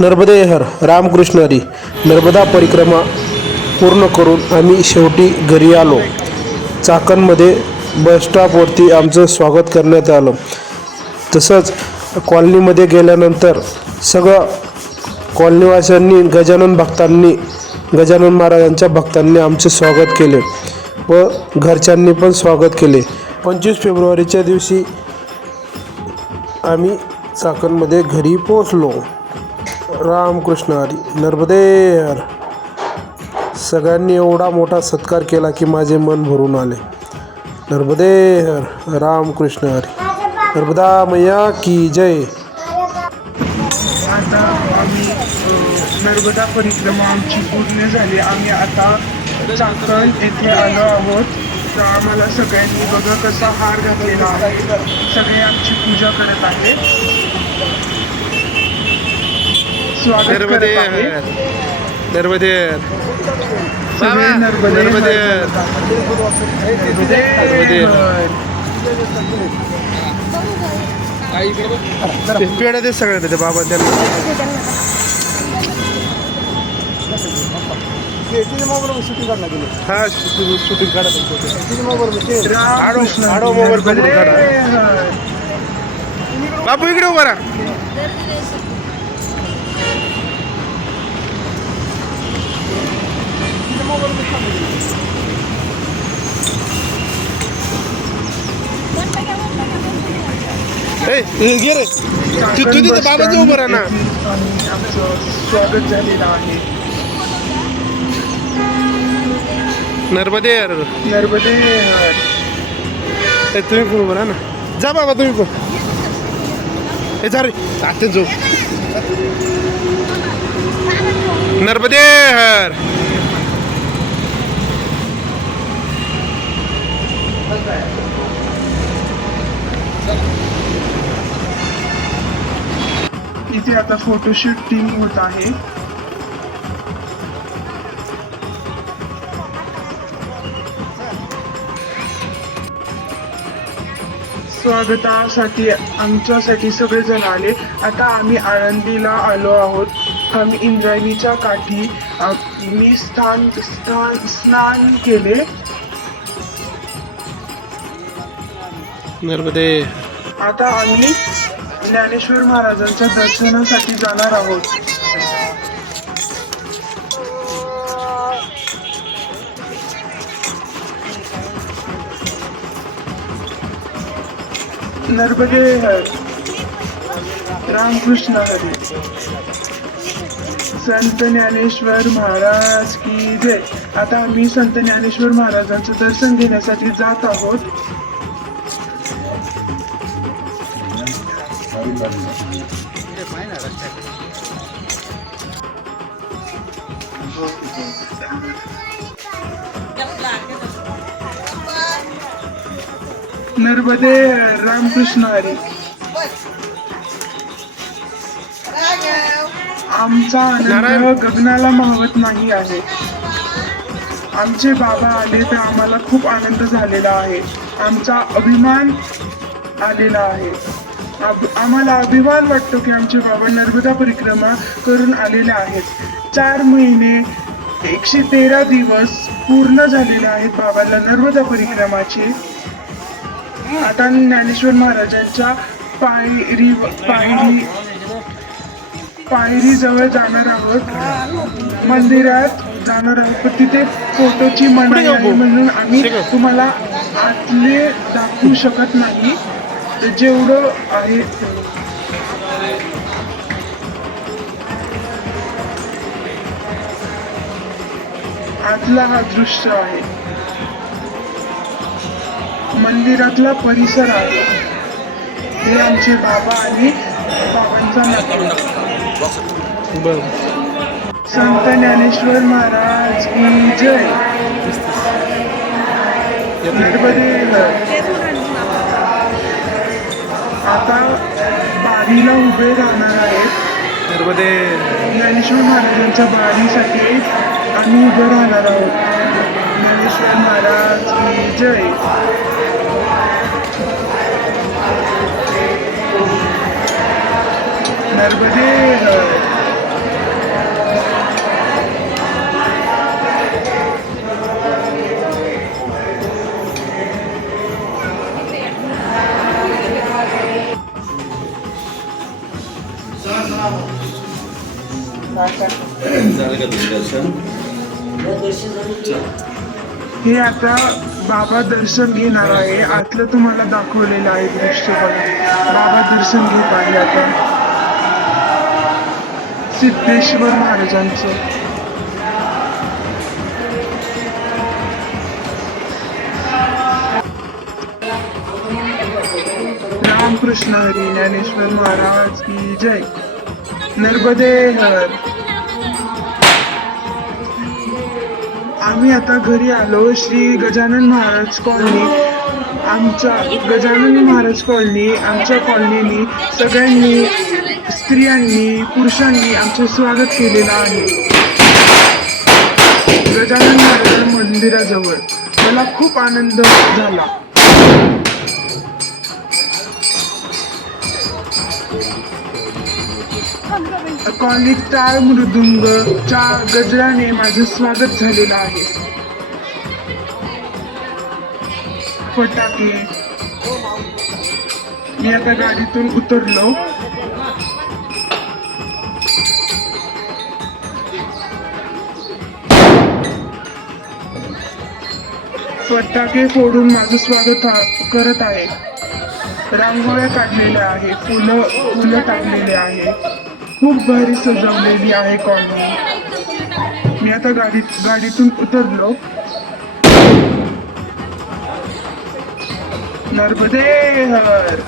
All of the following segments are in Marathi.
नर्मदे हर रामकृष्ण हरी. नर्मदा परिक्रमा पूर्ण करून आम्ही शेवटी घरी आलो. चाकणमध्ये बसस्टॉपवरती आमचं स्वागत करण्यात आलं. तसंच कॉलनीमध्ये गेल्यानंतर सगळं कॉलनीवासियांनी गजानन महाराजांच्या भक्तांनी आमचे स्वागत केले व घरच्यांनी पण स्वागत केले. 25 फेब्रुवारीच्या दिवशी आम्ही चाकणमध्ये घरी पोहोचलो. रामकृष्ण हरी. नर्मदे हर. सगळ्यांनी एवढा मोठा सत्कार केला की माझे मन भरून आले. नर्मदे हर. रामकृष्ण हरी. नर्मदा मैया की जय. आता आम्ही नर्मदा परिक्रमा आमची पूर्ण झाली. आम्ही आता चाकण येथे आलो आहोत. तर आम्हाला सगळ्यांनी बघा कसा हार घातलेला आहे. सगळे आमची पूजा करत आहेत, स्वागत करत आहेत. नर्मदे सगळे नर्मदे पेढा ते सगळं देते बाबा त्यांना. हा शूटिंग काढा. आडो मोबाईल पकडून काढा. बापू इकडे उभा राहा. घे रे तू तिथं बाबाचं उभं राहा ना. स्वागत झालेलं आहे. नर्मदे हर. नर्मदे तुम्ही पण उभं राहा ना. जा बाबा तुम्ही पण. हे जा रे आता जो. नर्मदे हर. इथे आता फोटोशूट टीम होत आहे. स्वागतासाठी आमच्यासाठी सगळेजण आले. आता आम्ही आळंदीला आलो आहोत. आम्ही इंद्रायणीच्या काठी मी स्नान केले. नर्मदे. आता आम्ही ज्ञानेश्वर महाराजांच्या दर्शनासाठी जाणार आहोत. नर्मदे हर. रामकृष्ण हरी. संत ज्ञानेश्वर महाराज की जय. आता आम्ही संत ज्ञानेश्वर महाराजांचं दर्शन घेण्यासाठी जात आहोत. नर्मदे रामकृष्ण हरी. आमचा आनंद गगनाला मावत नाही आहे. आमचे बाबा आले तर आम्हाला खूप आनंद झालेला आहे. आमचा अभिमान आलेला आहे. आम्हाला अभिमान वाटतो की आमचे बाबा नर्मदा परिक्रमा करून आलेले आहेत. 4 महिने 113 दिवस पूर्ण झालेले आहेत बाबाला नर्मदा परिक्रमाचे. आता ज्ञानेश्वर महाराजांच्या पायरी जवळ जाणार आहोत. मंदिरात जाणार आहोत. पण तिथे फोटोची मनाई आहे म्हणून आम्ही तुम्हाला आतले दाखवू शकत नाही. जेवढं आहे आतला हा दृश्य आहे. मंदिरातला परिसर आहे. हे आमचे बाबा आणि बाबांचा बर. संत ज्ञानेश्वर महाराज की जय. नर्मदे हर. आता बारीला उभे राहणार आहेत. नर्मदे. ज्ञानेश्वर महाराजांच्या बारीसाठी आम्ही उभे राहणार आहोत. ज्ञानेश्वर महाराज की जय. नर्मदे हर. झालं का तुझं दर्शन? हे आता बाबा दर्शन घेणार आहे. आतलं तुम्हाला दाखवलेलं आहे दृश्य बघा. बाबा दर्शन घेत आहे आता सिद्धेश्वर महाराजांचं. रामकृष्ण हरी. ज्ञानेश्वर महाराज की जय. नर्मदे हर. आम्ही आता घरी आलो. श्री गजानन महाराज कॉलनी. आमच्या गजानन महाराज कॉलनी, आमच्या कॉलनीनी सगळ्यांनी, स्त्रियांनी, पुरुषांनी आमचे स्वागत केलेलं आहे गजानन महाराज मंदिराजवळ. मला खूप आनंद झाला. कॉलनीत टाळ मृदुंगच्या गजराने माझं स्वागत झालेलं आहे. फटाके. मी आता गाडीतून उतरलो. फटाके फोडून माझं स्वागत करत आहे. रांगोळ्या काढलेल्या आहे, फुलं टाकलेले आहे. खूप भारी सजवलेली आहे कॉलनी. मी आता गाडीतून उतरलो. नर्मदे हर.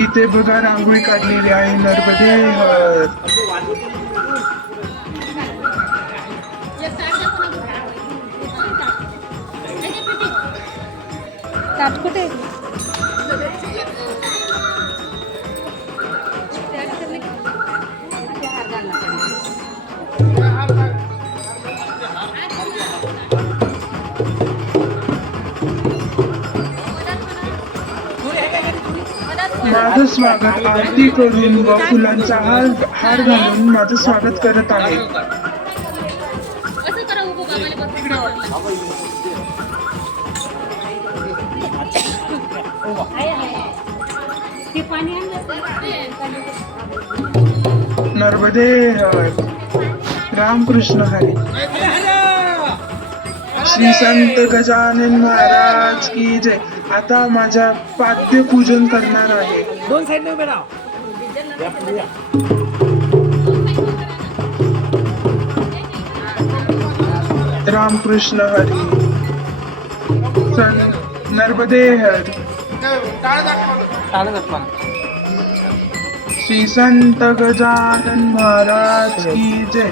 इथे बघा रांगोळी काढलेली आहे. नर्मदे हर. कुठे माझं स्वागत आरती करून व फुलांचा हार घालून माझं स्वागत करत आहे. नर्मदे हर. रामकृष्ण हरी. श्री संत गजानन महाराज की जय. आता माझ्या पाद्य पूजन करणार आहे. दोन साइड उभे राहा. रामकृष्ण हरी. नर्मदे हर. श्री संत गजानन महाराज की जय.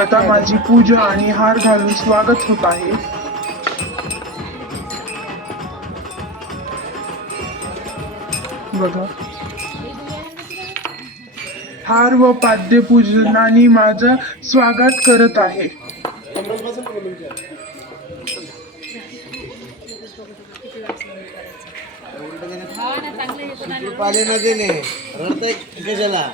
आता माझी पूजा आणि हार घालून स्वागत होत आहे. बघा, हार व पाद्य पूजनाने माझं स्वागत करत आहे. पाले न देणे रडतंय कशाला?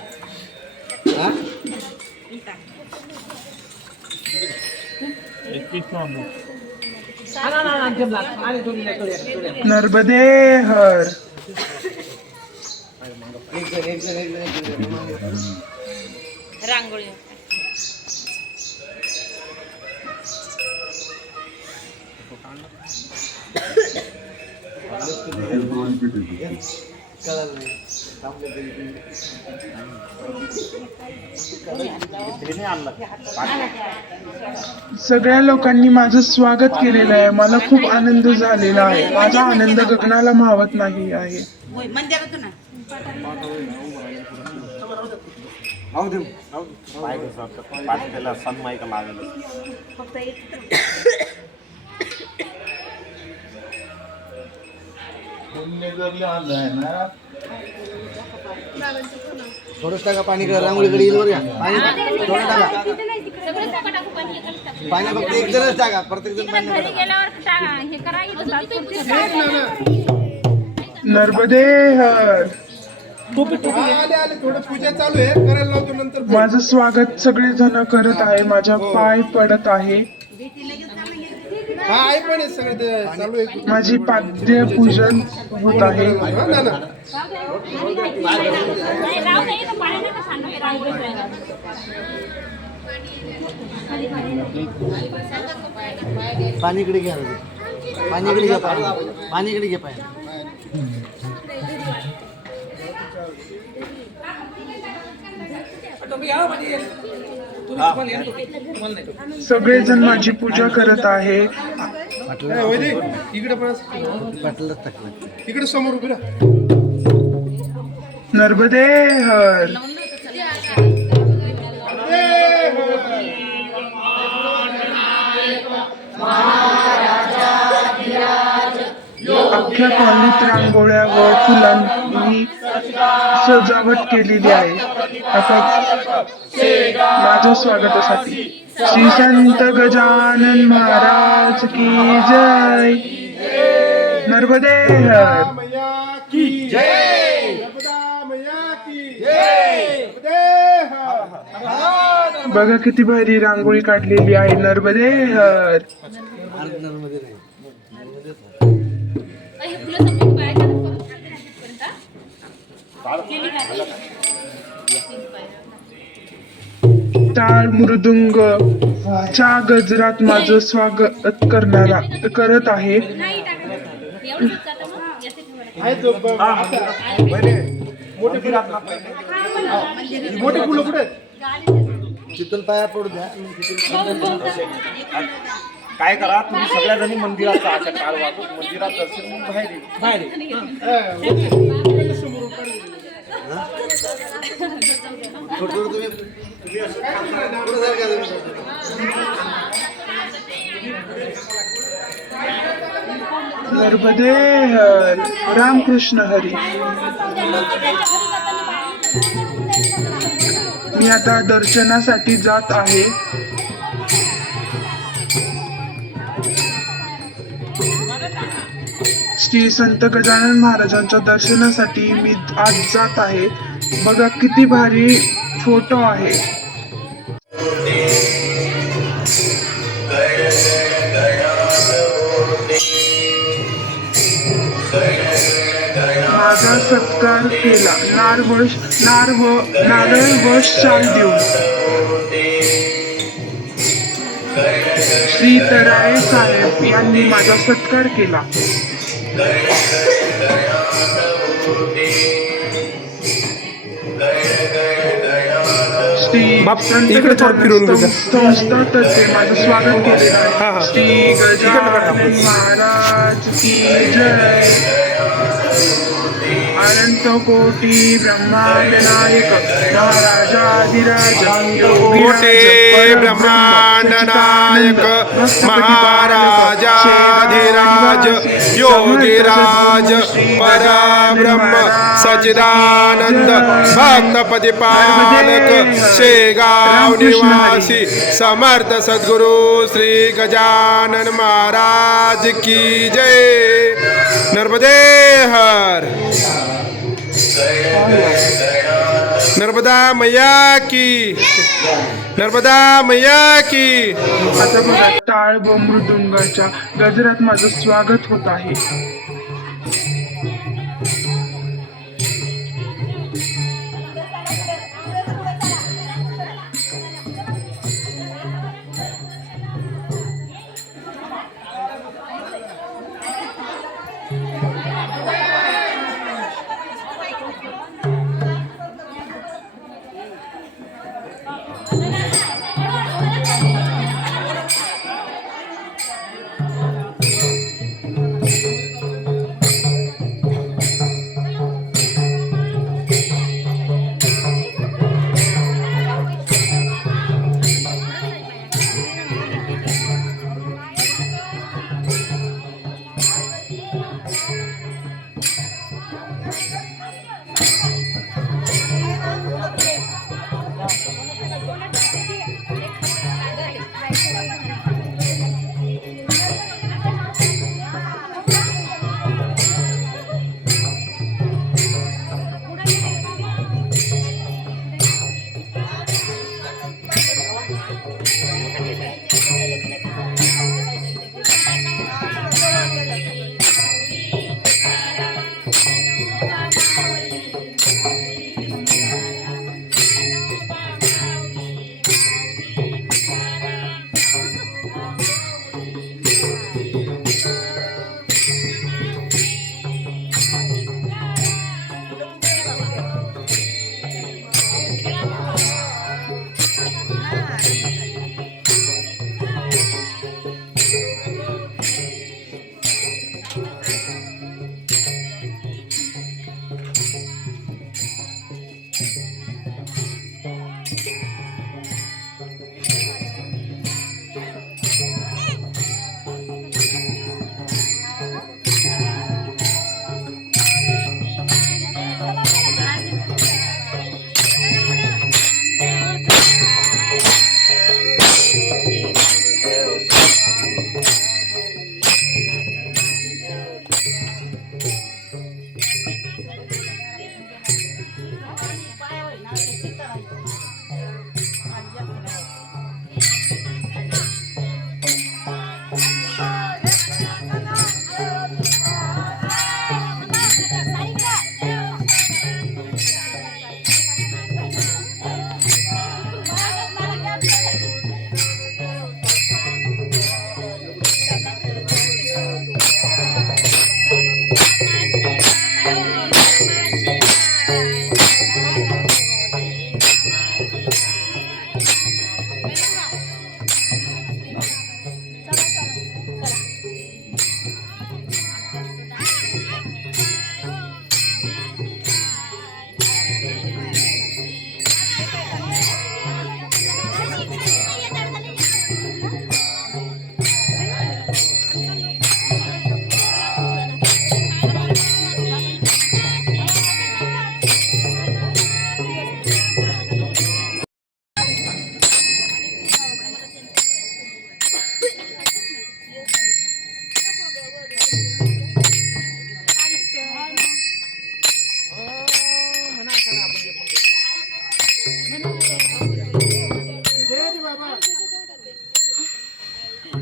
नर्मदे हर. रांगोळी सगळ्या लोकांनी माझं स्वागत केलेलं आहे. मला खूप आनंद झालेला आहे. माझा आनंद गगनाला मावत नाही आहे. थोडंच टाका पाणी. रांगोळीकडे येईल बरं का. पाणी थोडं टाका. पाणी फक्त एक जणच टाका. प्रत्येक जण पाणी नर्मदे हर. थोडं पूजा चालू आहे, करायला लावतो नंतर. माझं स्वागत सगळेजण करत आहे, माझ्या पाय पडत आहे. हा आई पण आहे, सगळे ते चालू आहे. माझी पाद्य पूजन होत आहे. हा, ना, ना. पाणी इकडे घ्या पाणी इकडे घ्या पाणी इकडे घ्या पाय सगळेजण माझी पूजा करत आहे. इकडे पण पाटलाच टाकलं इकडे समोर उभी राहा. नर्मदे हर. अख्ख्या कॉलनीत रांगोळ्या व फुलांनी सजावट केलेली आहे. आता माझ्या स्वागतासाठी श्री संत गजानन महाराज की जय. नर्मदे हर. मैया की जय. नर्मदा मैया की जय. नर्मदे हर. बघा किती भारी रांगोळी काढलेली आहे. नर्मदे हर. नर्मदे नाही टाळ मृदुंग च्या गजरात माझं स्वागत करत आहे. मोठे फुलं कुठे आहेत? तिथून पाया पडू द्या काय करा तुम्ही सगळ्या जणी मंदिराचा अशा काळ वाजून मंदिरात दर्शन मग बाहेर थोडं थोडं तुम्ही पुढं सरका तुम्ही. नर्मदे हर. रामकृष्ण हरी. मी आता दर्शनासाठी जात आहे. श्री संत गजानन महाराजांच्या दर्शनासाठी मी आज जात आहे. बघा किती भारी फोटो आहे. माझा सत्कार केला नारळ व शाल देऊन. श्री तराळे साहेब यांनी माझा सत्कार केला. श्री इकडे थोडं फिरून बघा. संस्थातर्फे माझं स्वागत केलेलं आहे. श्री गजानन महाराज की जय. अनंत कोटी ब्रह्मांड नायक महाराजाधिराज कोटे ब्रह्मांड नायक महाराजाधिराज योगिराज परब्रह्म सच्चिदानंद भक्तपदी पालक शेगाव निवासी समर्थ सद्गुरु श्री गजानन महाराज की जय. नर्मदे हर. नर्मदा मैया की. नर्मदा मैया की. आता बघा टाळ व मृदुंगाच्या गजरात माझं स्वागत होत आहे.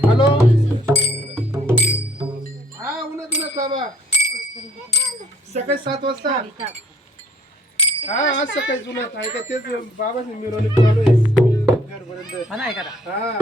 हॅलो, हा उन्हात बाबा, सकाळी 7 वाजता. हा आज सकाळी जुन्यात आहे का तेच बाबाची मिरवणूक चालू आहे घरपर्यंत. हा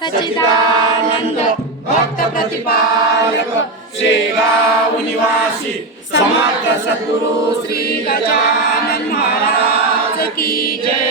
सच्चिदानंद भक्त प्रतिपालक श्री गाव निवासी समर्थ सद्गुरु श्री गजानन महाराज की जय।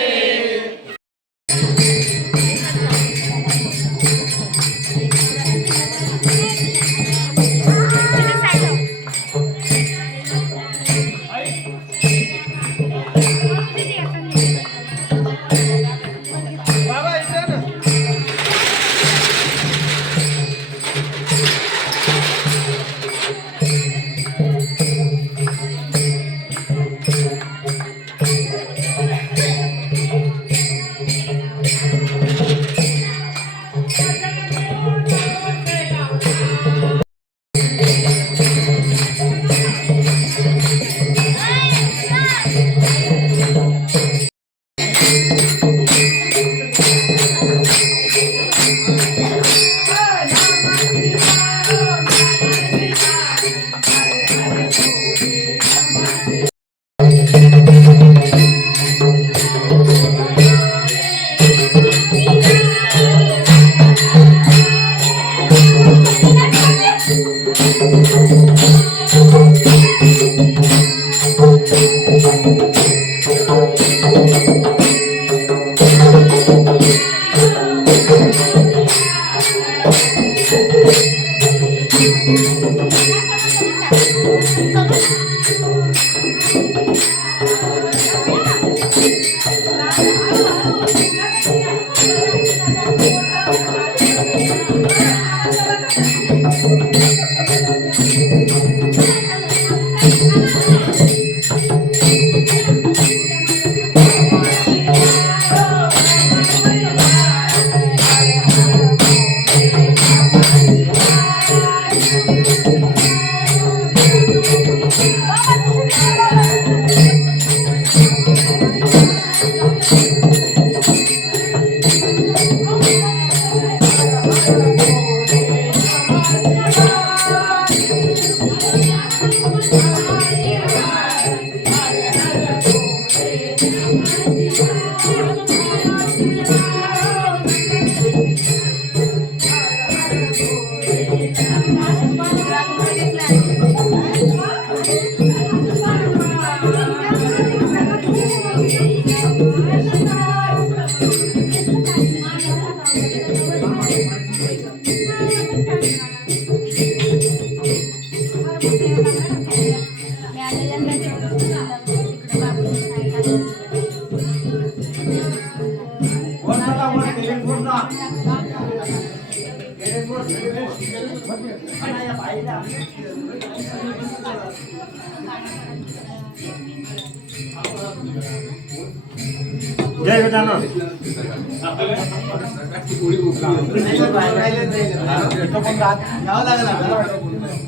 जय गजानन।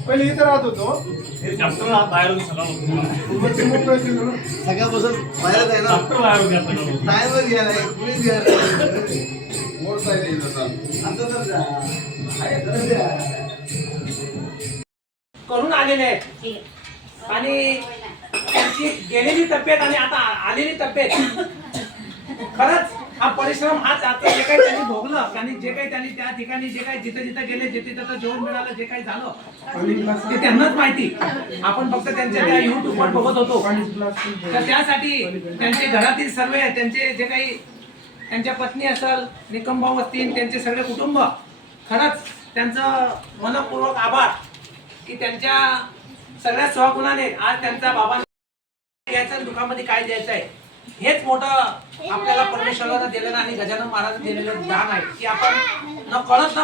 पहिले इथं राहत होतो सगळ्यापासून बाहेरच आहे ना टाइमच घ्यायला पुढेच घ्यायला करून आलेले आहेत आणि त्यांची गेलेली तब्येत आणि आता आलेली तब्येत खरंच हा परिश्रम हाच आता जे काही त्यांनी भोगलं आणि जे काही त्यांनी त्या ठिकाणी जे काही जिथे जिथे गेले जिथे तिथं जेवण मिळालं जे काही झालं ते त्यांनाच माहिती. आपण फक्त त्यांच्या त्या युट्यूबवर बघत होतो. तर त्यासाठी त्यांचे घरातील सर्व त्यांचे जे काही त्यांच्या पत्नी असेल निकम भाऊ असतील त्यांचे सगळे कुटुंब खरंच त्यांचं मनपूर्वक आभार की त्यांच्या सगळ्या स्वगुणाने आज त्यांचा बाबा द्यायचं दुःखामध्ये काय द्यायचं आहे हेच मोठं आपल्याला परमेश्वरानं दिलेलं आणि गजानन महाराजांनी दिलेलं ज्ञान आहे की आपण न कळत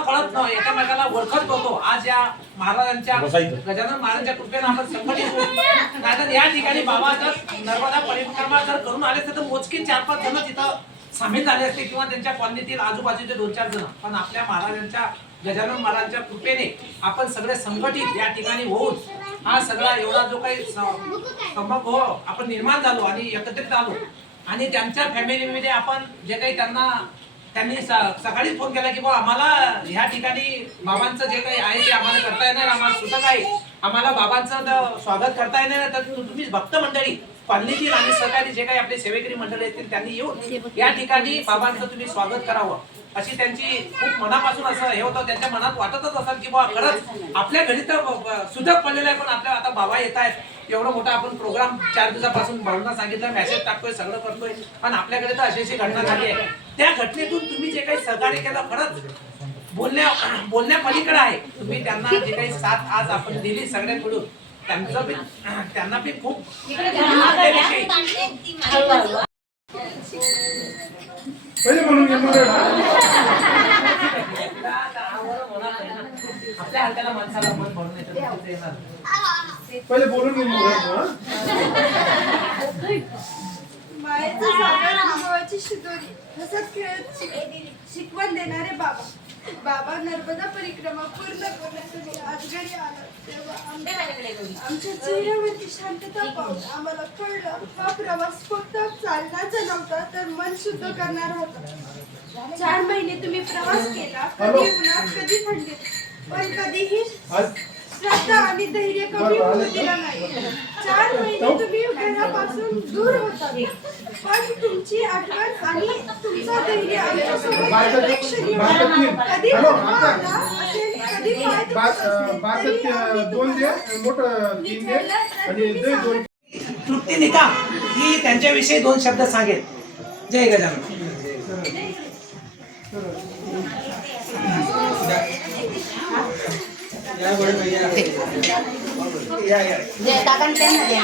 एकमेकाला ओळखत होतो. आज या महाराजांच्या गजानन महाराजांच्या कृपेनं आपण संघटित होतो. नाहीतर या ठिकाणी बाबा जर नर्मदा परिक्रमा जर करून आले तर मोजकी 4-5 जण तिथं सामील झाले असते किंवा त्यांच्या कॉलनीतील आजूबाजूचे 2-4 जण. पण आपल्या महाराजांच्या गजानन महाराजांच्या कृपेने आपण सगळे संघटित या ठिकाणी होऊन हा सगळा एवढा जो काही संभव हो आपण निर्माण झालो आणि एकत्रित आलो आणि त्यांच्या फॅमिलीमध्ये आपण जे काही त्यांनी सकाळी फोन केला की बा आम्हाला ह्या ठिकाणी बाबांचं जे काही आहे ते आम्हाला करता येणार आम्हाला सुचत आहे आम्हाला बाबांचं स्वागत करता येणार तर तुम्ही भक्त मंडळी कॉलनीतील आणि सहकारी जे काही आपले सेवेकरी मंडळी असतील त्यांनी येऊन या ठिकाणी बाबांचं तुम्ही स्वागत करावं अशी त्यांची खूप मनापासून असं हे होतं. त्यांच्या मनात वाटतच असेल की बाबा खरंच आपल्या घरी तर सुधक पडलेलं आहे, पण आपल्या आता बाबा येत आहेत, एवढं मोठा आपण प्रोग्राम 4 दिवसापासून भाऊंना सांगितलं, मेसेज टाकतोय, सगळं करतोय, पण आपल्याकडे तर अशी अशी घटना झाली आहे. त्या घटनेतून तुम्ही जे काही सहकार्य केलं खरंच बोलण्या पलीकडे आहे. तुम्ही त्यांना जे काही साथ आज आपण दिली सगळ्यात मिळून त्यांना बी खूप पहिले म्हणून घे मुरड. आपल्या हाताला माणसाला मन भरून येतं. पहिले बोलून घे मुरड. मायेचा सागर अनुभवाची शिदोरी हसत खेळत शिकवण देणारे बाबा. बाबा नर्मदा परिक्रमा पूर्ण करण्यासाठी आज घरी आला तेव्हा आमच्या चेहऱ्यावरची शांतता पाहून आम्हाला कळलं हा प्रवास फक्त चालण्याचा नव्हता तर मन शुद्ध करणारा होता. 4 महिने तुम्ही प्रवास केला, कधी उन्हात कधी थंडीत, पण कधीही श्रद्धा आणि धैर्य कमी होऊ दिला नाही. 4 महिने तुम्ही घरापासून दूर होता, पण तुमची आठवण आणि तुमचा धैर्य आमच्यासोबत प्रत्येक क्षणी होता. कधी थकवा आला असेल, कधी पाय दुखत असतील, तरी आम्ही तुम्हाला विचारलं तर तुम्ही सांगितलं. तृप्ती निका ही त्यांच्याविषयी 2 शब्द सांगेल. जय गजानन. जे टाकन त्यांना द्या.